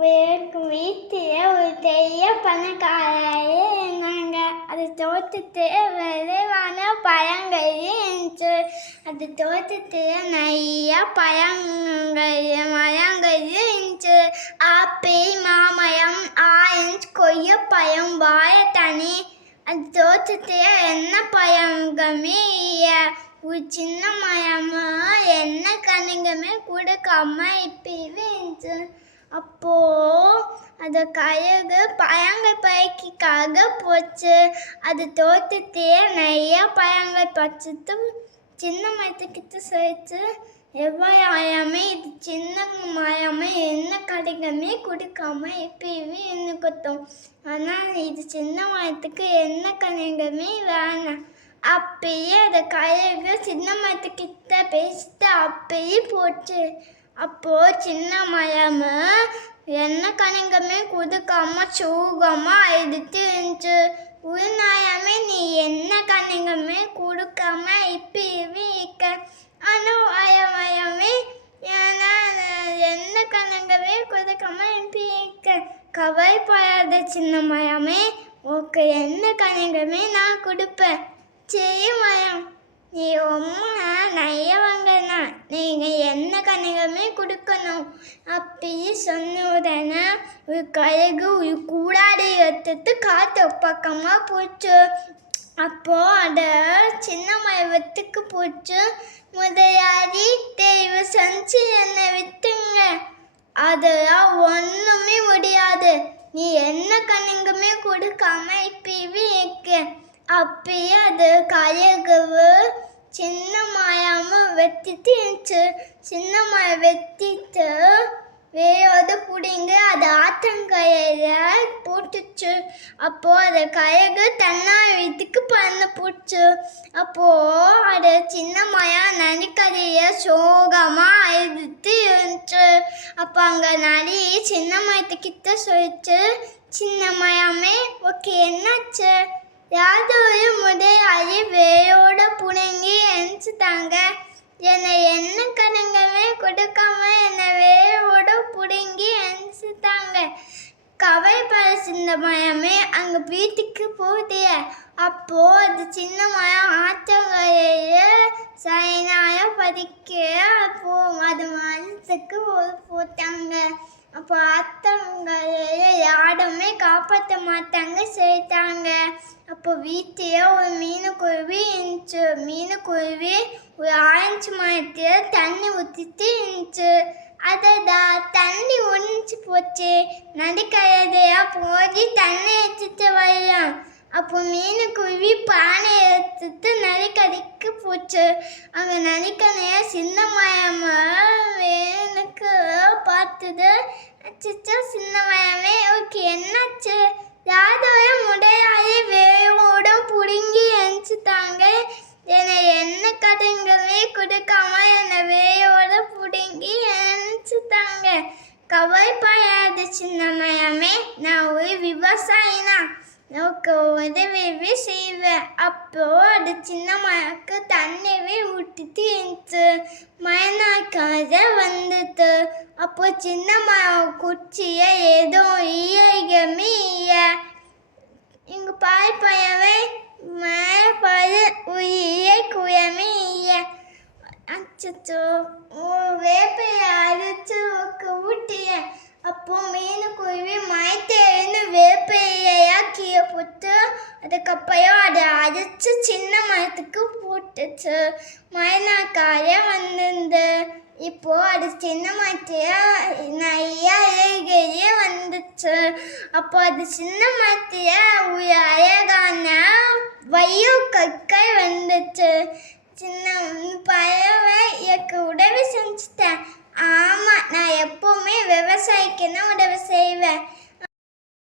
வீட்டில் ஒரு பெரிய பணக்காரரே இருந்தாங்க. அது தோட்டத்தில் விளைவான பழங்கள் இருந்துச்சு. அது தோட்டத்தில் நிறைய மரங்கள் இருந்துச்சு. ஆப்பிள், மாமரம், ஆரஞ்சு, கொய்யாப்பழம், வாழைத்தனி. அது தோட்டத்தில் என்ன பழங்களுமே இல்லை. ஒரு சின்ன மரமும் என்ன கனிகளுமே கொடுக்காம இப்பவே இருந்துச்சு. அப்போ அந்த கழுகு பழங்கள் பறிக்காக போச்சு. அது தோட்டத்தையே நிறைய பழங்கள் பறிச்சுட்டு சின்ன மரத்துக்கிட்ட சொல்லிச்சு, எவ்வளவுமே இது சின்ன மரமே என்ன கடைகளுமே கொடுக்காம இப்பவே இருக்கட்டும். ஆனால் இது சின்ன மரத்துக்கு என்ன கடைகளுமே வேணாம். அப்பயே அந்த கழுகு சின்ன மரத்துக்கிட்ட பேசிட்டு அப்பயே போச்சு. அப்போ சின்ன மரம் என்ன கனிங்களுமே கொடுக்காம சோகமா அழுதுட்டு இருந்துச்சு. ஒரு நாயமே நீ என்ன கனிங்களுமே கொடுக்காம இப்பவே இருக்க. ஆனால் மரமே என்ன கனிங்களுமே கொடுக்காம இப்ப இருக்க. கவலைப்படாத சின்ன மரமே, உனக்கு என்ன கனிங்களுமே நான் கொடுப்பேன். சரி மரம், நீ ரொம்ப நிறையவங்கண்ணா, நீங்கள் என்ன கனிகளுமே கொடுக்கணும் அப்படி சொன்ன உடனே ஒரு கழுகு ஒரு கூடாடி எடுத்துட்டு காற்று பக்கமாக போச்சு. அப்போது அதை சின்ன மரத்துக்கு போச்சு. முதலாளி, தயவு செஞ்சு என்னை விட்டுங்க, அதெல்லாம் ஒன்றுமே முடியாது. நீ என்ன கனிங்களுமே கொடுக்காம இப்பவே இருக்க. அப்பயே அது கழுகு சின்ன மரமும் வெட்டிட்டு இருந்துச்சு. சின்ன மரம் வெட்டிட்டு வேரோடு பிடிங்க அது ஆற்றங்கரையில போட்டுச்சு. அப்போ அது கழுகு தன்னார் வீட்டுக்கு பறந்து போச்சு. அப்போ அது சின்ன மரம் நரிக்கரைய சோகமா அழுதுட்டு இருந்துச்சு. அப்போ அங்க நரி சின்ன மரத்துக்கிட்ட சொல்லிச்சு, சின்ன மரமே, ஓகே என்னாச்சு? யாதொரு முதலாளி வேரோட புடுங்கி எரிச்சுட்டாங்க. என்னை என்ன கனிங்களுமே கொடுக்காம என்னை வேரோட புடுங்கி எரிச்சுட்டாங்க. கவலைப்பட சின்ன மரமே, அங்கே வீட்டுக்கு போகுது. அப்போ அது சின்ன மரம் ஆற்றங்கரைய சைனாய பதிக்க அப்போ அது மரத்துக்கு போட்டாங்க. அப்போ ஆற்றங்கரைய யாருமே காப்பாற்ற மாட்டாங்க செய்தாங்க. அப்போ வீட்டில் ஒரு மீனுக்குருவி இருந்துச்சு. மீனுக்குருவி ஒரு ஆரஞ்சு மரத்தில் தண்ணி ஊற்றிட்டு இருந்துச்சு. அதடா தண்ணி ஒழிஞ்சு போச்சு, நடுக்கரையா போய் தண்ணி எடுத்துட்டு வரலாம். அப்போ மீனுக்குருவி பானை எடுத்துட்டு நரிக்கரைக்கு போச்சு. அங்கே நரிக்கரைய சின்ன மரம் வேணுக்கு பார்த்தது. அச்சோ சின்ன மரமே, ஓகே என்னாச்சு? யாதோட முதலாளி வேரோட புடுங்கி எரிச்சுட்டாங்க. என்னை என்ன கடைங்களுமே கொடுக்காம என்னை வேரோட புடுங்கி எரிச்சுட்டாங்க. கவலைப்படாத சின்ன மரமே, நான் ஒரு விவசாயினா, எனக்கு உதவி செய்வேன். அப்போ அது சின்ன மரக்கு தண்ணிவே ஊட்டிட்டு இருந்துச்சு. மயனாக்காக வந்துட்டு. அப்போ சின்ன மரம் குச்சிய ஏதோ ஈயமே இல்லை. இங்கே பாய்ப்பயமே மேலே பாரு, ஒரு குயமே இல்லை. அச்சோ, வேப்பைய அரைச்சு ஊட்டிய. அப்போ மீனுக்குருவி மயத்திலிருந்து வேப்பையா கீழே போட்டு அதுக்கப்புறம் அதை அரைச்சு சின்ன மரத்துக்கு போட்டுச்சு. மயனாக்காய வந்திருந்து. இப்போ அது சின்ன மரத்தைய நிறைய இலைகளே வந்துச்சு. அப்போ அது சின்ன மரத்தைய ஒரு அழகான கற்கள் வந்துச்சு. சின்ன பறவை எனக்கு உதவி செஞ்சுட்டேன். ஆமாம், நான் எப்போவுமே விவசாயிக்குன்னு உதவி செய்வேன்.